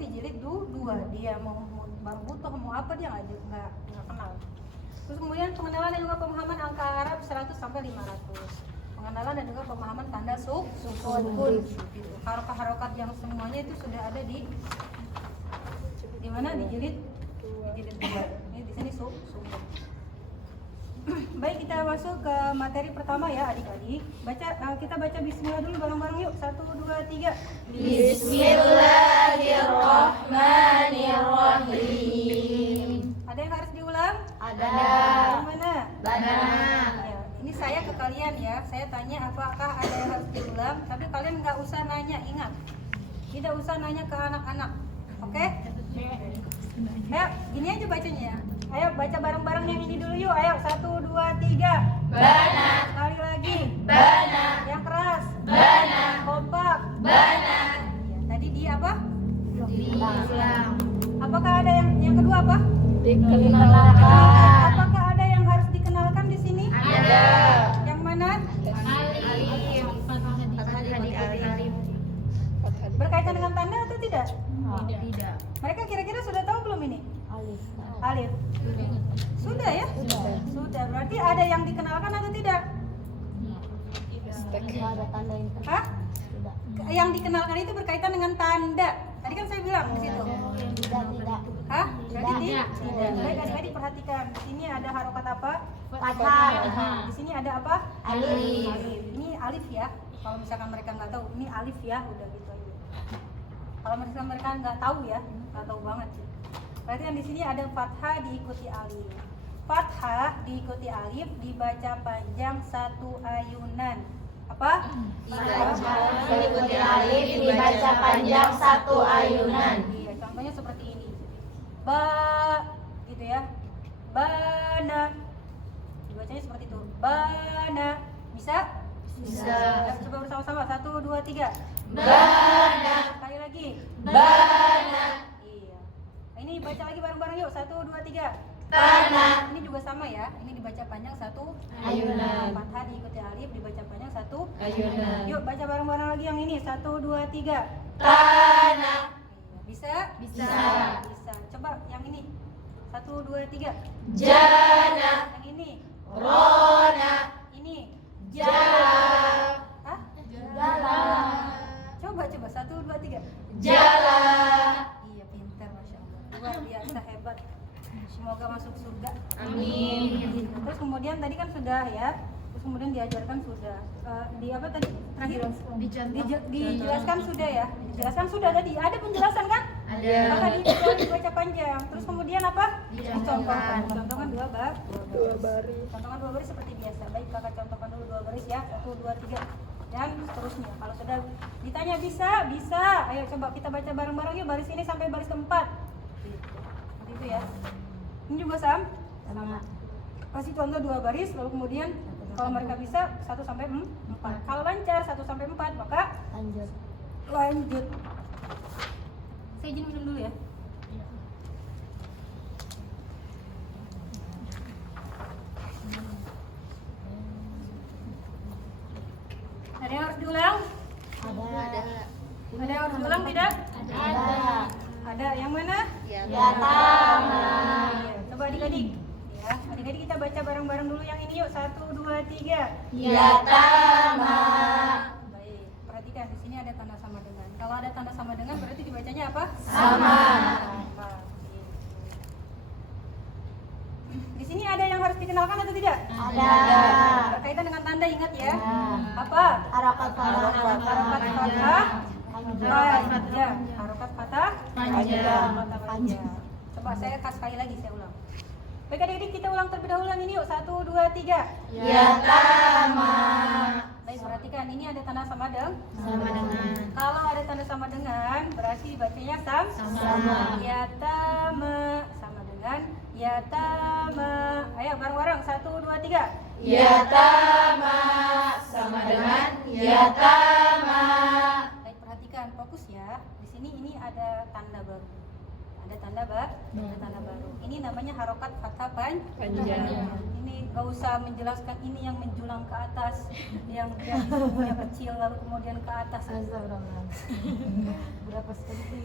dijilid dua. Dia mau baru butuh mau apa dia nggak kenal. Terus kemudian pengenalan dan juga pemahaman angka Arab 100 sampai 500. Pengenalan dan juga pemahaman tanda sukun. Gitu. Harokat-harokat yang semuanya itu sudah ada di mana? Dijilid 2. Ini di sini sukun. Baik, kita masuk ke materi pertama ya adik-adik. Kita baca bismillah dulu bareng-bareng yuk. 1, 2, 3. Bismillahirrahmanirrahim. Ada yang harus diulang? Ada. Yang mana? Banana. Ya, ini saya ke kalian ya. Saya tanya apakah ada yang harus diulang, tapi kalian nggak usah nanya, ingat. Tidak usah nanya ke anak-anak. Oke? Ayo, gini aja bacanya ya. Ayo baca bareng-bareng yang ini dulu yuk. Ayo 1, 2, 3. Bana. Sekali lagi. Bana. Yang keras. Bana. Kompak. Bana. Ya, tadi di apa? Diulang. Apakah ada yang kedua apa? Dikenalkan. Apakah ada yang harus dikenalkan di sini? Ada. Yang mana? Alif. Alif. Berkaitan dengan tanda atau tidak? Tidak. Mereka kira-kira sudah tahu belum ini? Alif. Sudah ya? Sudah. Berarti ada yang dikenalkan atau tidak? Ada tanda yang Hah? Yang dikenalkan itu berkaitan dengan tanda. Tadi kan saya bilang di situ. tidak. Hah? Berarti Tidak. tidak. Baik, adik-adik perhatikan. Di sini ada harokat apa? Fathah. Di sini ada apa? Alif. Ini alif ya. Kalau misalkan mereka nggak tahu, ini alif ya, udah gitu aja. Kalau misalkan mereka nggak tahu ya, nggak tahu banget sih. Berarti yang di sini ada fathah diikuti alif. Fathah diikuti alif dibaca panjang satu ayunan. Apa? Diikuti alif dibaca panjang satu ayunan. Iya, contohnya seperti ini. Ba, gitu ya. Bana. Dibacanya seperti itu. Bana. Bisa? Bisa. Ya, coba bersama-sama. 1, 2, 3. Bana. Sekali lagi. Bana. Iya. Ini baca lagi bareng-bareng yuk. 1, 2, 3. Tanah. Ini juga sama ya. Ini dibaca panjang satu Ayunan. fathah diikuti alif dibaca panjang satu Ayunan. Yuk baca bareng-bareng lagi yang ini. 1, 2, 3. Tanah. Iya. Bisa? Bisa. Bisa. Coba yang ini. 1, 2, 3. Jana. Yang ini. Rona. Ini. Jalan. Hah? Jalan. Coba 1, 2, 3. Jalan. Iya, pintar, masya Allah. Luar biasa, hebat. Semoga masuk surga. Amin. Terus kemudian tadi kan sudah ya. Terus kemudian diajarkan sudah. Di apa tadi? Terakhir dijelaskan sudah ya. Dijelaskan sudah tadi. Ada penjelasan kan? Ada. Maka dibaca panjang. Terus kemudian apa? Dicontohkan. Contohkan dua baris. Contohkan 2 baris seperti biasa. Baik, kakak contohkan dulu 2 baris ya. 1, 2, 3. Dan seterusnya. Kalau sudah ditanya bisa. Ayo coba kita baca bareng-bareng yuk baris ini sampai baris keempat. Seperti itu ya. Ini juga sama. Kasih contoh 2 baris, lalu kemudian kalau mereka bisa 1 sampai 4. Kalau lancar 1 sampai 4, maka lanjut. Saya izin minum dulu ya. Ada yang harus diulang? Ada. Ada yang harus diulang tidak? Ada. Ada. Yang mana? Yatama. Iya. Coba adik-adik. Ya, adik-adik kita baca bareng-bareng dulu yang ini yuk. 1, 2, 3. Yatama. Baik, perhatikan di sini ada tanda sama dengan. Kalau ada tanda sama dengan berarti dibacanya apa? Sama. Sama. Gitu. Di sini ada yang harus dikenalkan atau tidak? Ada. Berkaitan dengan tanda ingat ya. Ya. Apa? Harokat Harokat fathah panjang. Harokat fathah Panjang. fathah panjang. Coba saya sekali lagi saya ulang. Baik adik-adik kita ulang terlebih dahulu yang ini yuk. 1, 2, 3. Yatama. Baik, perhatikan ini ada tanda sama dengan. Sama dengan. Kalau ada tanda sama dengan berarti bacanya Sama. Yatama sama dengan yatama. Ayo bareng-bareng 1, 2, 3. Yatama sama dengan yatama. Baik, perhatikan fokus ya. Di sini ini ada tanda baru. ada tanda baru. Ini namanya harokat fathah panjang. Ini gak usah menjelaskan ini yang menjulang ke atas, yang sumbunya kecil lalu kemudian ke atas. Berapa senti?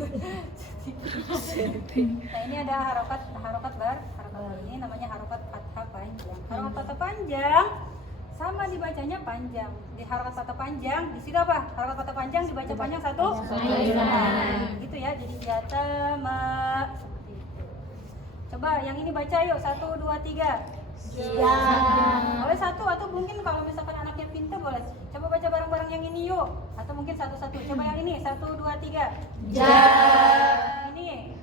Nah ini ada harokat bar. Ini namanya harokat fathah panjang. Harokat fathah panjang sama dibacanya panjang. Di harokat fathah panjang di situ apa? Harokat fathah panjang dibaca panjang satu. Gitu ya. Jadi yatama seperti itu. Coba yang ini baca yuk 1 2 3. Boleh satu atau mungkin kalau misalkan anaknya pintar boleh. Coba baca bareng-bareng yang ini yuk. Atau mungkin satu-satu. Coba yang ini 1 2 3. Ini.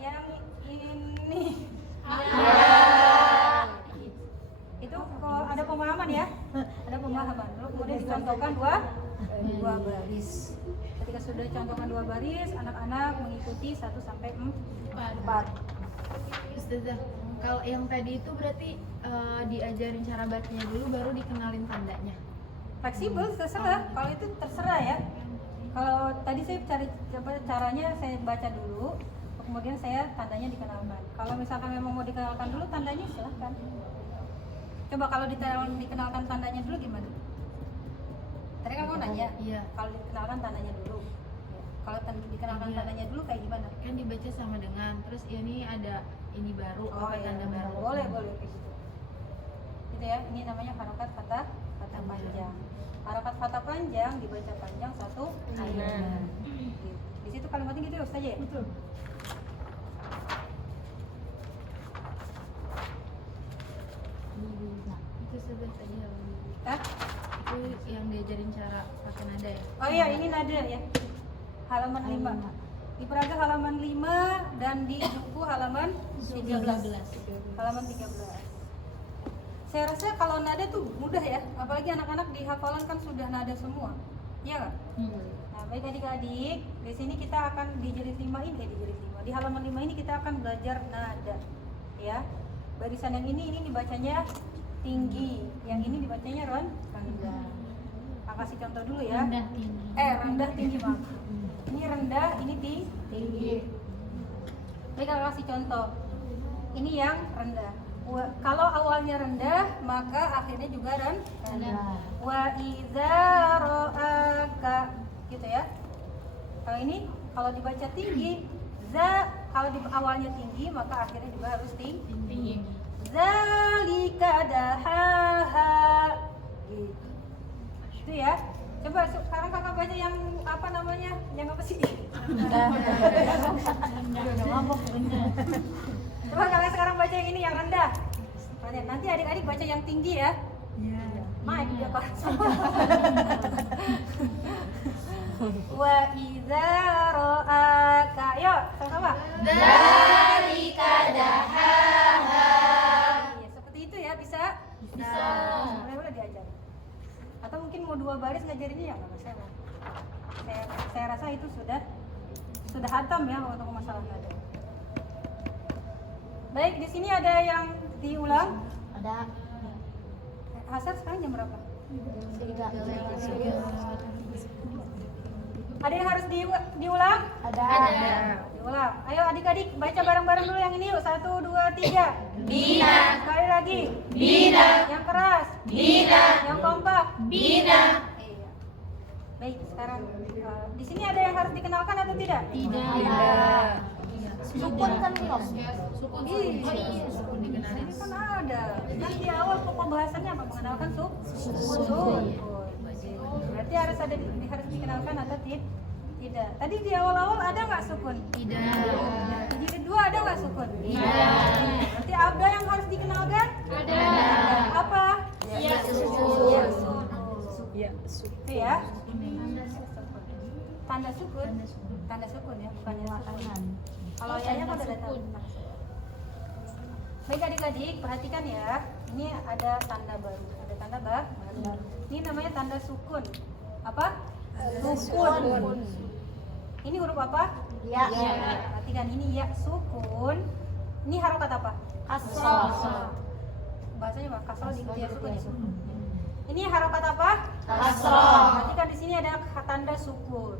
Yang ini. Itu kok ada pemahaman ya? Ada pemahaman. Lalu kemudian dicontohkan dua baris. Ketika sudah contohkan 2 baris, anak-anak mengikuti 1 sampai 4. Ustazah, kalau yang tadi itu berarti diajarin cara bacanya dulu baru dikenalin tandanya. Fleksibel, terserah. Kalau itu terserah ya. Kalau tadi saya caranya saya baca dulu, kemudian saya tandanya dikenalkan. Kalau misalkan memang mau dikenalkan dulu tandanya silahkan. Coba kalau dikenalkan tandanya dulu gimana? Tadi kan mau nanya. Iya. Kalau dikenalkan tandanya dulu. Kalau dikenalkan tandanya dulu kayak gimana? Kan dibaca sama dengan, terus ini ada ini baru, tanda baru. Boleh kayak gitu. Gitu ya. Ini namanya harokat fathah panjang. Harokat fathah panjang dibaca panjang 1 ayat. Gitu. Di situ kalimatnya gitu ya Ustaz ya? Betul. Itu Ustazah tadi Hah? itu yang diajarin cara pakai nada ya. Oh iya, ini nada ya. Halaman 5. Di peraga halaman 5 dan di buku halaman 13. Halaman 13. Saya rasa kalau nada tuh mudah ya, apalagi anak-anak di hafalan kan sudah nada semua. Iya nggak? Nah, baik adik-adik, di sini kita akan di jilid 5 ini, di halaman 5 ini kita akan belajar nada. Ya. Barisan yang ini dibacanya tinggi, yang ini dibacanya rendah. Aku kasih contoh dulu ya. Rendah tinggi maaf. Ini rendah, ini tinggi. Baik, aku kasih contoh. Ini yang rendah. Kalau awalnya rendah, maka akhirnya juga rendah. Wa idza ra'aka, gitu ya. Kalau ini kalau dibaca tinggi, kalau di awalnya tinggi, maka akhirnya juga harus tinggi. Zalika dahaha, gitu. Itu ya. Coba sekarang kakak baca yang apa namanya? Yang apa sih? Coba kalian sekarang baca yang ini yang rendah. Nanti adik-adik baca yang tinggi ya. Main dia Pak. Wa idza ra'aka. Yuk, sama-sama. Dzalika dahaha. Iya, seperti itu ya, bisa? Bisa. Boleh diajar. Atau mungkin mau 2 baris ngajarinnya ya nggak masalah. Saya rasa itu sudah hatam ya untuk masalah nada. Baik, di sini ada yang diulang? Ada. Hasan sekarang jam berapa? 3. Ada yang harus diulang? Ada. Diulang. Ayo adik-adik baca bareng-bareng dulu yang ini yuk. 1, 2, 3. Bina. Sekali lagi. Bina. Yang keras. Bina. Yang kompak. Bina. Iya. Baik, sekarang di sini ada yang harus dikenalkan atau tidak? Tidak. Sukun kan belum? Sukun. Iya. Sukun dikenalin. Ini kan ada. Kan di awal pokok bahasannya apa? Mengenalkan sukun. Berarti harus dikenalkan atau tidak? Tadi di awal-awal ada nggak sukun? Tidak. Di jilid 2 ada nggak sukun? Tidak. Berarti ada yang harus dikenalkan? Ada. Apa? Ya, sukun. Ya, Itu ya. Tanda sukun. Tanda sukun ya, bukannya sukun. Kalau ayahnya kan ada tanda. Baik adik-adik, perhatikan ya. Ini ada tanda baru. Ada tanda baru. Ini namanya tanda sukun. Apa? Sukun. Ini huruf apa? Ya. Perhatikan ini ya sukun. Ini harokat apa? Kasroh. Bahasanya apa? Kasroh diikuti ya sukun ya. Ini harokat apa? Kasroh. Perhatikan di sini ada tanda sukun.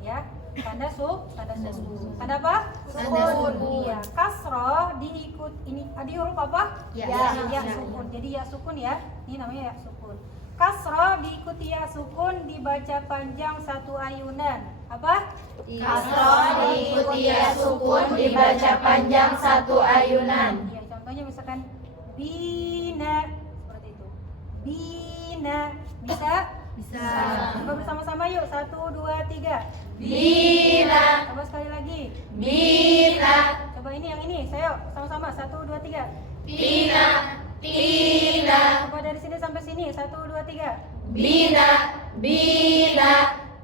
Ya. Tanda sukun. Tanda apa? Tanda sukun. Iya. Kasroh diikut ini di huruf apa? Ya. Ya sukun. Jadi ya sukun ya. Ini namanya ya sukun. Kasroh diikuti ya sukun dibaca panjang satu ayunan. Apa? Kasroh diikuti ya sukun dibaca panjang satu ayunan. Ya, contohnya misalkan bina seperti itu. Bina bisa? Bisa. Coba bersama-sama yuk. 1, 2, 3. Bina, Coba sekali lagi. bina, Coba ini yang ini. Saya sama-sama. 1, 2, 3. tina, tina, Coba dari sini sampai sini. 1, 2, 3. bina, bina,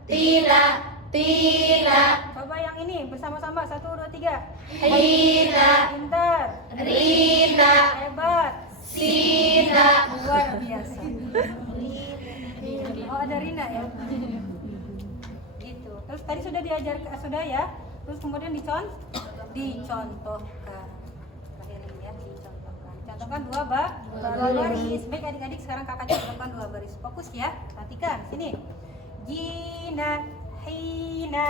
tina, tina, Coba yang ini bersama-sama. 1, 2, 3. hina, Pintar. rina, Hebat. sina, Luar biasa. Oh, ada Rina ya. Gitu. Terus tadi sudah sudah ya. Terus kemudian dicontohkan. Terakhir ini ya, dicontohkan. Contohkan dua baris. Baik adik-adik, sekarang kakak contohkan 2 baris. Fokus ya. Perhatikan sini. Jina, hina,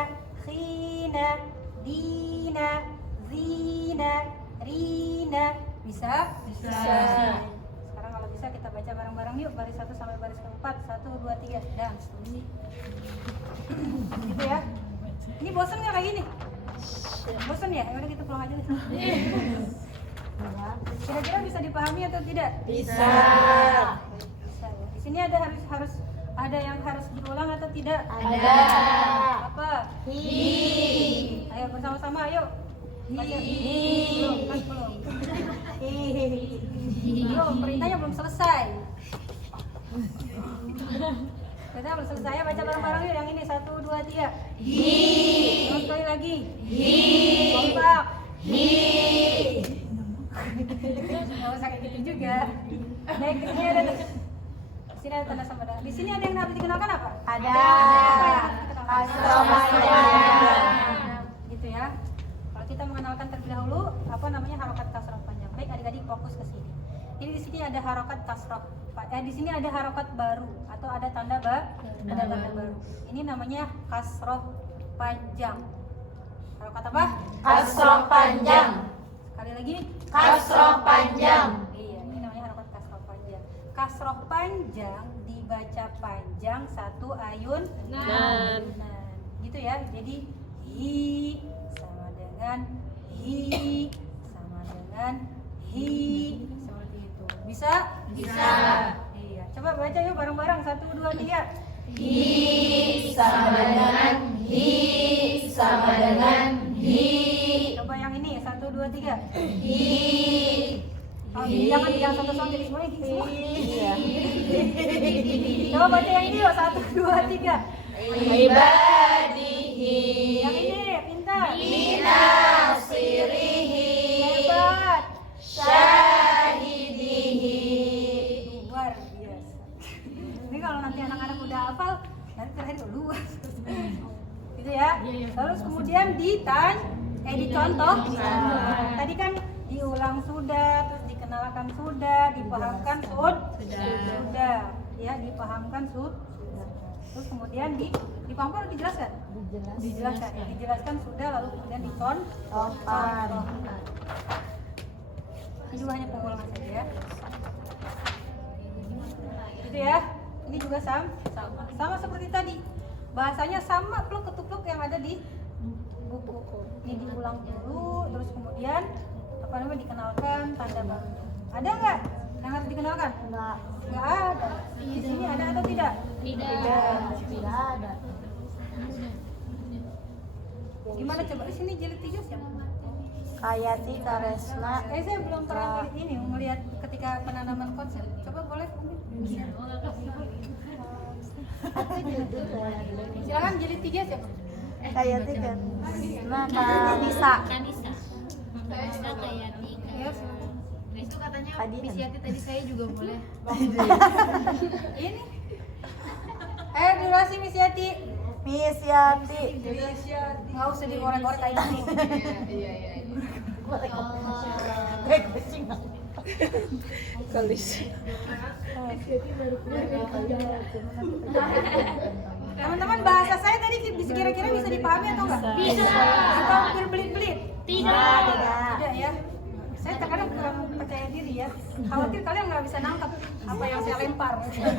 khina, dina, zina, rina. Bisa? Bisa. Sekarang kalau bisa kita baca bareng-bareng yuk, baris 1 sampai baris keempat. 1, 2, 3, dan seterusnya. Gitu ya. Ini bosan nggak kayak gini? Bosan ya? Udah kita pulang aja deh. Kira-kira bisa dipahami atau tidak? bisa, Bisa ya. Di sini ada harus ada yang harus diulang atau tidak? ada, Apa? hi, Ayo bersama-sama ayo. Baca. Belum. Belum, perintahnya belum selesai. Kita belum selesai, ya baca bareng-bareng yuk yang ini. 1, 2, 3. Terus sekali lagi. Kompak. Nggak usah kayak gitu juga. Baik, di sini ada tanda sama dah. Di sini ada yang harus dikenalkan apa? ada, Apa yang harus dikenalkan? kasroh panjang, Gitu ya. Kalau kita mengenalkan terlebih dahulu apa namanya harokat kasroh panjang. Baik adik-adik fokus ke sini. Ini di sini ada harokat kasroh. Di sini ada harokat baru atau ada tanda baru. Ini namanya kasroh panjang. Harokat apa? kasroh panjang, Sekali lagi. kasroh panjang, Iya, ini namanya harokat kasroh panjang. Kasroh panjang dibaca panjang satu ayunan. Gitu ya. Jadi hi sama dengan hi sama dengan hi seperti itu. Bisa? Bisa. Iya. Coba baca yuk bareng-bareng. 1, 2, 3. hi sama dengan hi sama dengan hi, Coba yang ini. 1, 2, 3. hi, Oh, jangan satu-satu jadi semuanya gitu semua. iya, Coba baca yang ini yuk. 1, 2, 3. ibadihi, Yang ini pintar. binasirihi, Hebat. syahidihi, Luar biasa. Ini kalau nanti anak-anak udah hafal, nanti terakhir luas. Gitu ya. Terus kemudian dicontoh. Tadi kan diulang sudah, terus dikenalkan sudah, dipahamkan sudah. Ya, dipahamkan sudah. Terus kemudian dipahamkan atau dijelaskan? Dijelaskan. Ya, dijelaskan sudah, lalu kemudian dicontohkan. Ini juga hanya pengulangan saja ya. Gitu ya. Ini juga sama seperti tadi. Bahasanya sama pluk-ketupluk yang ada di buku. Ini diulang dulu, terus kemudian dikenalkan tanda baru. Ada nggak yang harus dikenalkan? Nggak ada. Di sini ada atau tidak? tidak ada, Gimana coba di sini jilid 3 siapa? Kayati Karesna, Saya belum pernah melihat ketika penanaman konsep. Coba boleh Umi? Silakan jilid 3 siapa? Kayati Karesna, Kanisa, Ya. Itu katanya Tadi kan. Miss Yati tadi saya juga boleh. Ini. Durasi Miss Yati. Miss Yati, Nggak usah digoreng-goreng kayak gini. Teman-teman, bahasa saya tadi kira-kira bisa dipahami atau enggak? Bisa. Atau berbelit-belit? Tidak. Tidak ya. Saya terkadang kurang percaya diri ya. Khawatir kalian nggak bisa nangkap apa yang saya lempar.